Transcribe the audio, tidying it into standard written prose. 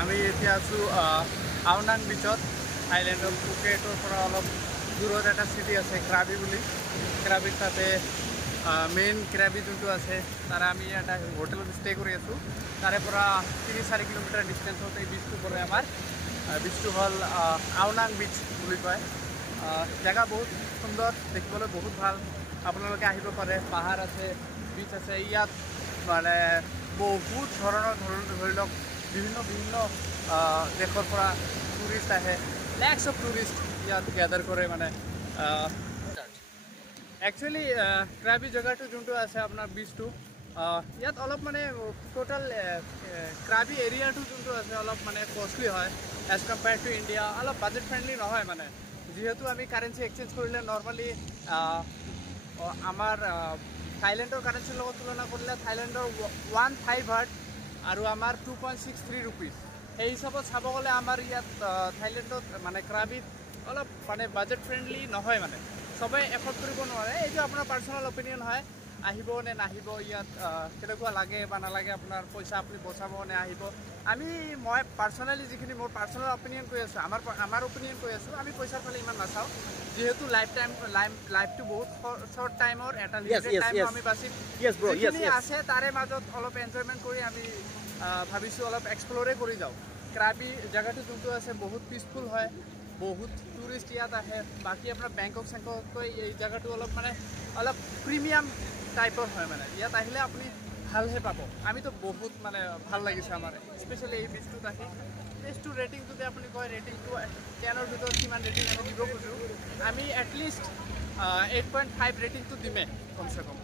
আমি এতিয়া আছোঁ আওনাং বিচত থাইলেণ্ডৰ ফুকেটৰ পৰা অলপ দূৰত এটা চিটি আছে ক্ৰাবি বুলি ক্ৰাবিৰ তাতে মেইন ক্ৰাবি যোনটো আছে তাৰে আমি এটা হোটেলত ষ্টে কৰি আছোঁ তাৰে পৰা 3-4 কিলোমিটাৰ ডিষ্টেঞ্চত এই বিচটো পৰে আমাৰ বিচটো হ'ল আওনাং বিচ বুলি কয় জেগা বহুত সুন্দৰ দেখিবলৈ বহুত ভাল আপোনালোকে আহিব পাৰে পাহাৰ আছে বিচ আছে ইয়াত মানে বহুত ধৰণৰ ধৰি লওক বিভিন্ন বিভিন্ন দেশৰ পৰা টুৰিষ্ট আহে লেক্স অফ টুৰিষ্ট ইয়াত গেদাৰ কৰে মানে একচুৱেলি ক্ৰাবি জেগাটো যোনটো আছে আপোনাৰ বিচটো ইয়াত অলপ মানে টোটাল ক্ৰাবি এৰিয়াটো যোনটো আছে অলপ মানে কষ্টলি হয় এজ কম্পেয়াৰ টু ইণ্ডিয়া অলপ বাজেট ফ্ৰেণ্ডলি নহয় মানে যিহেতু আমি কাৰেঞ্চি এক্সচেঞ্জ কৰিলে নৰ্মেলি আমাৰ থাইলেণ্ডৰ কাৰেঞ্চিৰ লগত তুলনা কৰিলে থাইলেণ্ডৰ 1 থাই বাট আৰু আমাৰ 2.63 ৰুপিজ সেই হিচাপত চাব গ'লে আমাৰ ইয়াত থাইলেণ্ডত মানে ক্ৰাবিত অলপ মানে বাজেট ফ্ৰেণ্ডলি নহয় মানে সবে এফৰ্ড কৰিব নোৱাৰে এইটো আপোনাৰ পাৰ্চনেল অপিনিয়ন হয় আহিব নে নাহিব ইয়াত কেনেকুৱা লাগে বা নালাগে আপোনাৰ পইচা আপুনি বচাব নে আহিব মই পাৰ্চনেলি যিখিনি মোৰ পাৰ্চনেল অপিনিয়ন কৈ আছোঁ আমাৰ অপিনিয়ন কৈ আছোঁ আমি পইচাৰ ফালে ইমান নাচাওঁ যিহেতু লাইফটো বহুত শ্বৰ্ট টাইমৰ এটা লিমিটেড টাইম আমি বাচিম যিখিনি আছে তাৰে মাজত অলপ এনজয়মেণ্ট কৰি আমি ভাবিছোঁ অলপ এক্সপ্ল'ৰে কৰি যাওঁ ক্ৰাবি জেগাটো যোনটো আছে বহুত পিচফুল হয় বহুত টুৰিষ্ট ইয়াত আহে বাকী আপোনাৰ বেংকক চেংকতকৈ এই জেগাটো অলপ মানে অলপ প্ৰিমিয়াম টাইপৰ হয় মানে ইয়াত আহিলে আপুনি ভালহে পাব আমিতো বহুত মানে ভাল লাগিছে আমাৰ স্পেচিয়েলি এই বিচটোত আহি বেষ্টটো ৰেটিং যদি আপুনি কয় ৰেটিংটো 10ৰ ভিতৰত কিমান ৰেটিং আমি দিব খোজোঁ আমি এটলিষ্ট 8.5 ৰেটিংটো দিমে কমচে কম